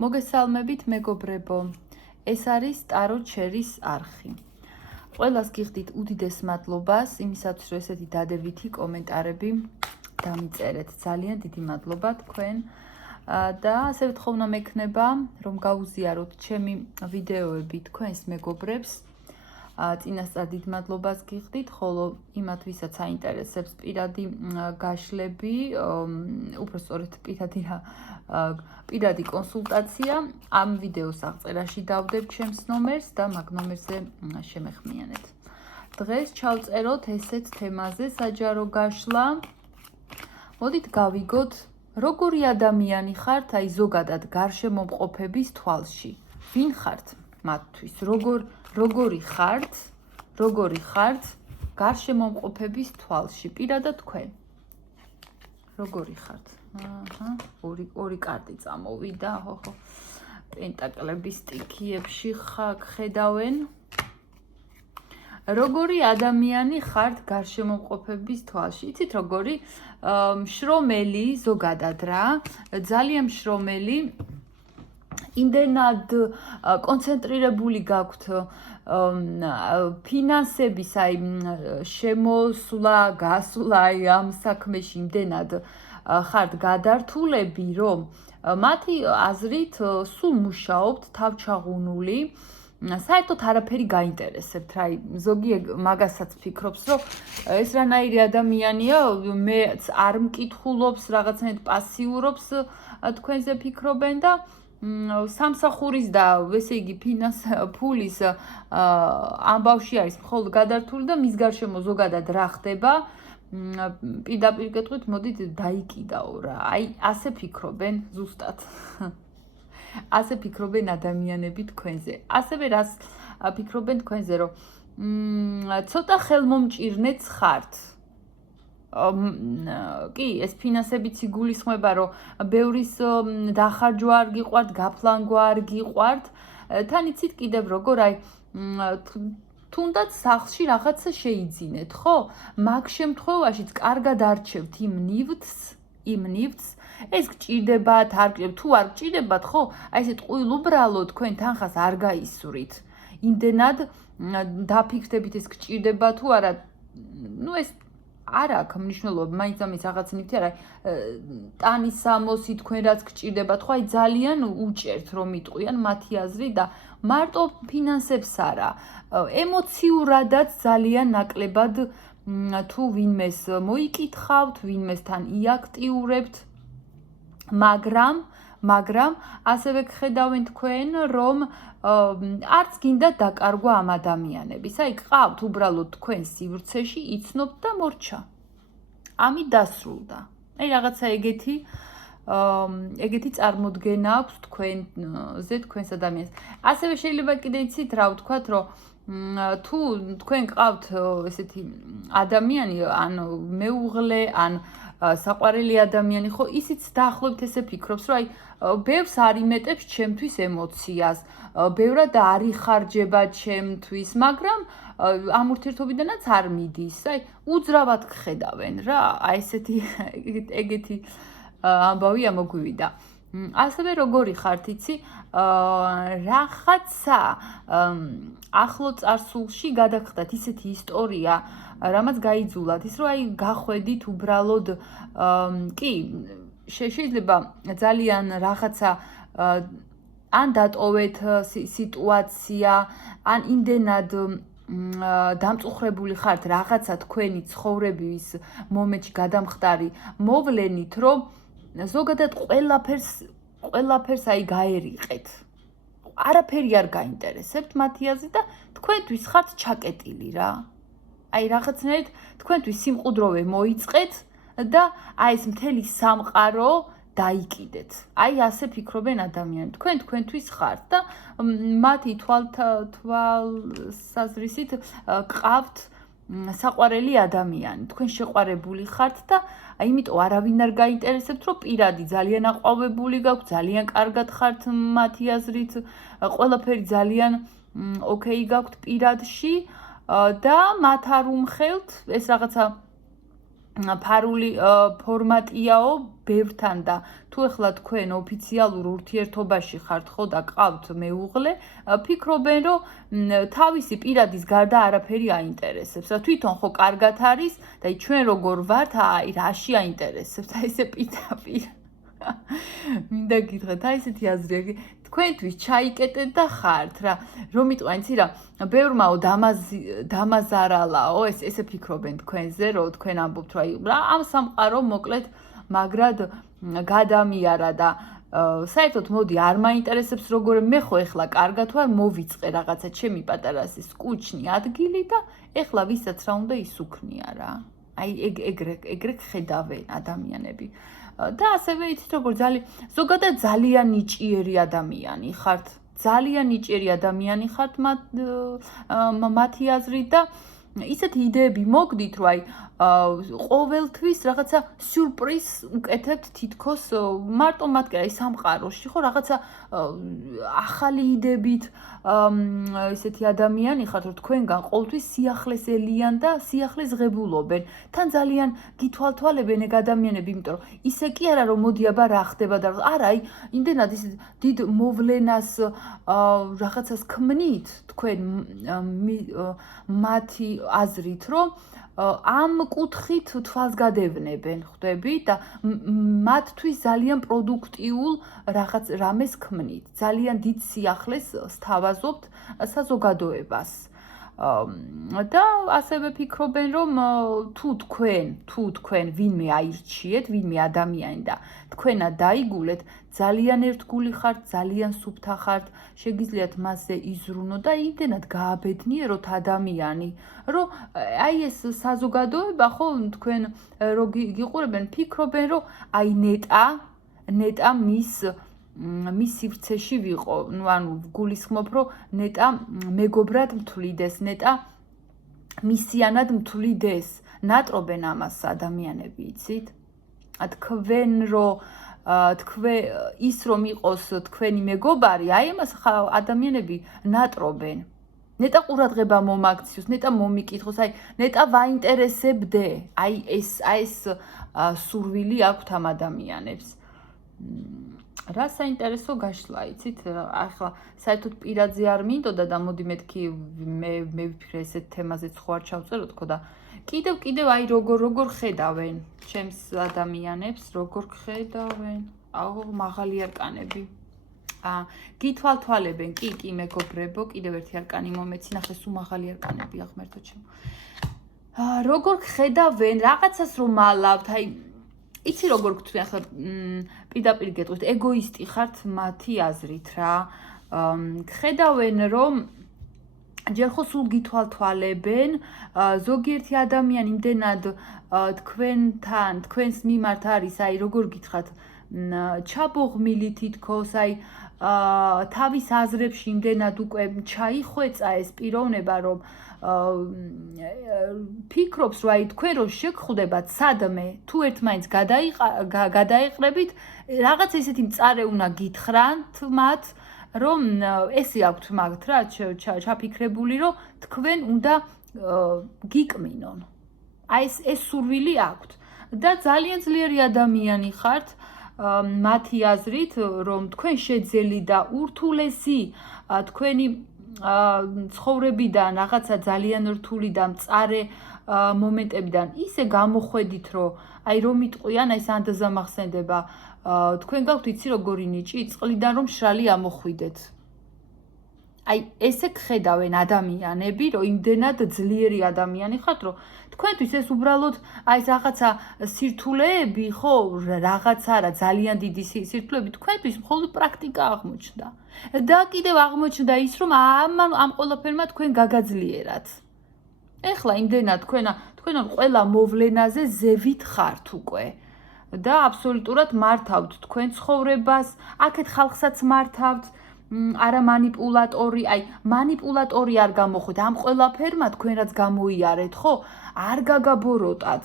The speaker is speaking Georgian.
მოგესალმებით მეგობრებო, ეს არის ტარო ჩერის არხი. ყველას გიხდით უდიდეს მადლობას იმისათვის, რომ ესეთი დადებითი კომენტარები დამიწერეთ. ძალიან დიდი მადლობა თქვენ და ასევე თხოვნა მექნება, რომ გაუზიაროთ ჩემი ვიდეოები თქვენს მეგობრებს. წინასწარ დიდ მადლობას გიხდით, ხოლო იმათ ვისაც აინტერესებს პირადი გაშლები, უпростоრეთ პირადი კონსულტაცია, ამ ვიდეოს აღწერაში დავდებ ჩემს ნომერს და მაგ ნომერზე შემეხმიანეთ. დღეს ჩავწეროთ ესეთ თემაზე საჯარო გაშლა. მოდით გავიგოთ, როგორი ადამიანი ხართ, აი ზოგადად გარშემომყოფების თვალში. ვინ ხართ მათთვის? როგორი ხართ გარშემომყოფების თვალში, პირადად თქვენ. როგორი ხართ? ორი კარტი წამოვიდა, პენტაკლების სტიქიებში ხედავენ. როგორი ადამიანი ხართ გარშემომყოფების თვალში? იცით როგორი? შრომელი ზოგადად რა, ძალიან შრომელი, იმდენად კონცენტრირებული გაქვთ ფინანსების აი შემოსვლა, გასვლა აი ამ საქმეში იმდენად ხართ გადართულები, რომ მათი აზრით სულ მუშაობთ თავჩაღუნული, საერთოდ არაფერი გაინტერესებთ რა, ზოგი მაგასაც ფიქრობს, რომ ეს რანაირი ადამიანია, მეც არ მკითხულობს, რაღაცნაირად პასიურობს, თქვენზე ფიქრობენ და სამსახურის და ესე იგი ფულის ამბავში არის მხოლოდ გადართული და მის გარშემო ზოგადად რა ხდება, პირდაპირ გეტყვით, მოდით დაიკიდაო რა. აი ასე ფიქრობენ ზუსტად. ასე ფიქრობენ ადამიანები თქვენზე. ასევე რას ფიქრობენ თქვენზე, რომ ცოტა ხელმომჭირნეც ხართ. კი, ეს ფინანსებიც იგულისხმება, რომ ბევრის დახარჯვა არ გიყვართ, გაფლანგვა არ გიყვართ. თან იცით კიდევ როგორ აი თუნდაც სახლში რაღაცა შეიძინეთ, ხო? მაგ შემთხვევაშიც კარგად არჩევთ იმ ნივთს, ეს გჭირდებათ, არ გჭირდებათ, თუ არ გჭირდებათ, ხო? აი ესე ტყუილუბრალო თქვენ თანხას არ გაისვრით. იმდენად დაფიქრდებით ეს გჭირდება თუ არა. ეს არ აქვს მნიშვნელობა, მაინც ამის რაღაც ნივთი არა, ტანის სამოსი თქვენ რაც გჭირდებათ, ხო, აი ძალიან უჭერთ რომ იტყვიან მათი აზრი და მარტო ფინანსებს არა, ემოციურადაც ძალიან ნაკლებად თუ ვინმეს მოიკითხავთ, ვინმესთან იაქტიურებთ, მაგრამ ასევე გხედავენ თქვენ, რომ არც გინდა დაკარგვა ამ ადამიანების. აი, ყავთ უბრალოდ თქვენ სივრცეში, იცნობთ და მორჩა. ამით დასრულდა. აი, რაღაცა ეგეთი წარმოდგენა აქვს თქვენზე, თქვენს ადამიანს. ასევე შეიძლება კიდე იცით რა ვთქვათ, რომ თუ თქვენ ყავთ ესეთი ადამიანი, ან მეუღლე, ან საყვარელი ადამიანი, ხო, ისიც დაახლოებით ესე ფიქრობს, რომ აი, ბევრს არ იმეტებს ჩემთვის ემოციას, ბევრად არ იხარჯება ჩემთვის, მაგრამ ამ ურთიერთობიდანაც არ მიდის. აი, უძრავად გხედავენ რა, აი ეგეთი ამბავი ამოგვივიდა. ასევე როგორი ხართ იცი, რაღაცა ახლო წარსულში გადაგხდათ ისეთი ისტორია, რამაც გაიძულათ, ის რომ აი გახვედით უბრალოდ, კი, შეიძლება ძალიან რაღაცა ან დატოვეთ სიტუაცია, ან იმდენად დამწუხრებული ხართ რაღაცა თქვენი ცხოვრების მომენტში გადამხდარი მოვლენით, რომ ზოგადად ყველაფერს აი გაერიყეთ. არაფერი არ გაინტერესებთ მათი აზრით და თქვენთვის ხართ ჩაკეტილი რა. აი რაღაცნაირად თქვენთვის სიმყუდროვე მოიწყეთ და აი ეს მთელი სამყარო დაიკიდეთ. აი ასე ფიქრობენ ადამიანები. თქვენთვის ხართ და მათი თვალსაზრისით ყავთ საყვარელი ადამიანი. თქვენ შეყვარებული ხართ და იმიტომ არავინ არ გაინტერესებთ, რომ პირადი ძალიან აყვავებული გაქვთ, ძალიან კარგად ხართ მათი აზრით, ყველაფერი ძალიან ოკეი გაქვთ პირადში და მათ არ უმხელთ ეს რაღაცა ფარული ფორმატიაო ბევრთან და თუ ეხლა თქვენ ოფიციალურ ურთიერთობაში ხართ ხო და ყავთ მეუღლე, ფიქრობენ რომ თავისი პირადის გარდა არაფერი აინტერესებს. რა თვითონ ხო კარგად არის და ჩვენ როგორ ვართ, აი რაში აინტერესებს, აი ესე პირდაპირ. მინდა გითხრათ, აი ესეთი აზრი თქვენთვის ჩაიკეტეთ და ხართ რა, რომ იტყვი, იცი რა, ბევრმაო დამაზარალაო, ესე ფიქრობენ თქვენზე, რომ თქვენ ამბობთ, რა ამ სამყარო მოკლედ მაგრად გადამიარა და საერთოდ მოდი არ მაინტერესებს როგორ მე ხო ეხლა კარგად ვარ მოვიწყე რაღაცა ჩემი პატარასის კუჩნი ადგილი და ეხლა ვისაც რა უნდა ისუქნია რა. აი ეგრე ხედავენ ადამიანები. და ასევე იცით როგორ ზოგადად ძალიან ნიჭიერი ადამიანი ხართ. ძალიან ნიჭიერი ადამიანი ხართ მათი აზრით და ისეთი იდეები მოგდით, რომ აი ყოველთვის რაღაცა სიურპრიზს უკეთებთ თითქოს მარტო მათ კი აი სამყაროში ხო რაღაცა ახალი იდეებით ესეთი ადამიანი ხართ, რომ თქვენგან ყოველთვის სიახლეს ელიან და სიახლეს ღებულობენ. თან ძალიან გითვალთვალებენ ეგ ადამიანები, იმიტომ რომ ისე კი არა რომ მოდი აბა რა ხდება და არა, აი იმდენად ის დიდ მოვლენას რაღაცას ქმნით თქვენ მათი აზრით, რომ ამ კუთხით თვალს გადევნებენ, ხვდები და მათთვის ძალიან პროდუქტიულ რაღაც რამეს ქმნით. ძალიან დიდ სიახლეს სთავაზობთ საზოგადოებას. და ასევე ფიქრობენ, რომ თუ თქვენ ვინმე აირჩიეთ, ვინმე ადამიანი და თქვენად დაიგულეთ, ძალიან ერთგული ხართ, ძალიან სუფთა ხართ, შეგიძლიათ მასზე იზრუნო და იმდენად გააბედნიეროთ ადამიანი, რომ აი ეს საზოგადოება ხო თქვენ რო გიყურებენ, ფიქრობენ, რომ აი ნეტა მის სივრცეში ვიყო, ანუ გულისხმობ, რომ ნეტა მეგობრად მთვლიდეს, ნეტა მისიანად მთვლიდეს. ნატრობენ ამას ადამიანები, იცით? თქვენ ის რომ იყოს თქვენი მეგობარი, აი ამას ადამიანები ნატრობენ. ნეტა ყურადღება მომაქციოს, ნეტა მომიკითხოს, აი ნეტა ვაინტერესებდე. აი ეს სურვილი აქვთ ამ ადამიანებს. რა საინტერესო გაშლა, იცით? ახლა საერთოდ პირადზე არ მინდოდა და მოდი მეთქი მე ვიფიქრე ესეთ თემაზეც ხო არ ჩავწეროთ ხო და კიდევ აი როგორ ხედავენ ჩემს ადამიანებს, როგორ ხედავენ. აუ მაღალი არკანები. გითვალთვალებენ, კი მეგობრებო, კიდევ ერთი არკანი მომეცი, ნახე სულ მაღალი არკანები აღმერთო ჩემო. როგორ ხედავენ რაღაცას რომ მალავთ, აი იცი როგორ გთვლი ახლა პირდაპირ გეტყვით, ეგოისტი ხართ მათი აზრით რა. ხედავენ რომ ჯერ ხო სულ გითვალთვალებენ, ზოგიერთი ადამიანი იმდენად თქვენს მიმართ არის, აი როგორ გითხრათ, ჩაბოღმილი თითქოს, აი თავის აზრებში იმდენად უკვე ჩაიხვეწა ეს პიროვნება, რომ ფიქრობს, რომ აი თქვენ რო შეგხვდებათ სადმე, თუ ერთმანეთს გადაეყრებით, რაღაც ესეთი მწარე უნდა გითხრათ მათ, რომ ესე აქვთ მაგთ რა ჩაფიქრებული, რომ თქვენ უნდა გიკმინონ. აი ეს სურვილი აქვთ და ძალიან ძლიერი ადამიანი ხართ მათი აზრით, რომ თქვენ შეძელი და ურთულესი თქვენი ცხოვრებიდან რაღაცა ძალიან რთული და მწარე მომენტებიდან ისე გამოხვედით, რომ აი რომ იტყვიან, აი სანდაზა მახსენდება, თქვენ გაქვთ იცი როგორი ნიჭი, წყლიდან რომ შრალი ამოხვიდეთ. აი ესე ხედავენ ადამიანები, რომ იმდენად ძლიერი ადამიანი ხართ, რომ თქვენთვის ეს უბრალოდ აი რაღაცა სირთულეები, ხო, რაღაცა რა ძალიან დიდი სირთულეები, თქვენთვის მხოლოდ პრაქტიკა აღმოჩნდა. და კიდევ აღმოჩნდა ის, რომ ამ ყველაფერმა თქვენ გაგაძლიერათ. ეხლა იმდენად თქვენ ყველა მოვლენაზე ზევით ხართ უკვე. და აბსოლუტურად მართავთ თქვენ ცხოვრებას, აქეთ ხალხსაც მართავთ, არა მანიპულატორი, აი მანიპულატორი არ გამოხვით, ამ ყველაფერმა თქვენ რაც გამოიარეთ, ხო, არ გაგაბოროტათ